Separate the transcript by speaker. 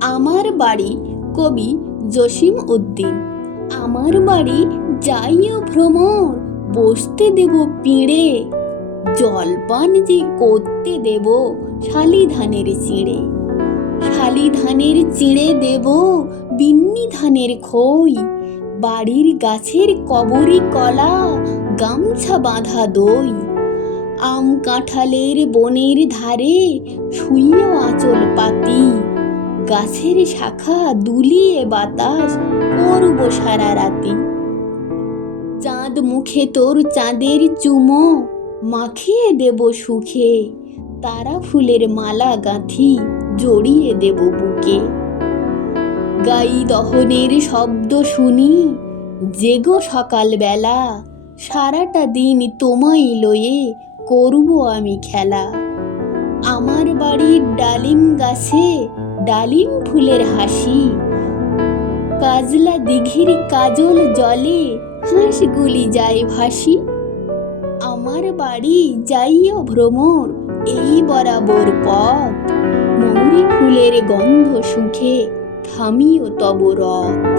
Speaker 1: আমার বাড়ি কবি জসিম উদ্দিন। আমার বাড়ি যাইও ভ্রমণ বসতে দেব পিঁড়ে। জলপান যে করতে দেব শালি ধানের চিড়ে। শালি ধানের চিড়ে দেব বিন্নি ধানের খই। বাড়ির গাছের কবরি কলা, গামছা বাঁধা দই। আম কাঁঠালের বনের ধারে শুইও আঁচল পাতি। গাছের শাখা দুলিয়ে বাতাস করব সারা রাতি। চাঁদ মুখে তোর চাঁদের চুমো, মাখিয়ে দেব সুখে। তারা ফুলের মালা গাঁথি, জড়িয়ে দেব বুকে। গাই দহনের শব্দ শুনি, জেগো সকালবেলা। সারাটা দিন তোমায় লয়ে করব আমি খেলা। আমার বাড়ির ডালিম গাছে ডালিম ফুলের হাসি। কাজলা দিঘির কাজল জলে হাঁসগুলি যায় ভাসি। আমার বাড়ি যাইও ভ্রমর, এই বরাবর পথ। মৌরি ফুলের গন্ধ সুখে থামিও তব রথ।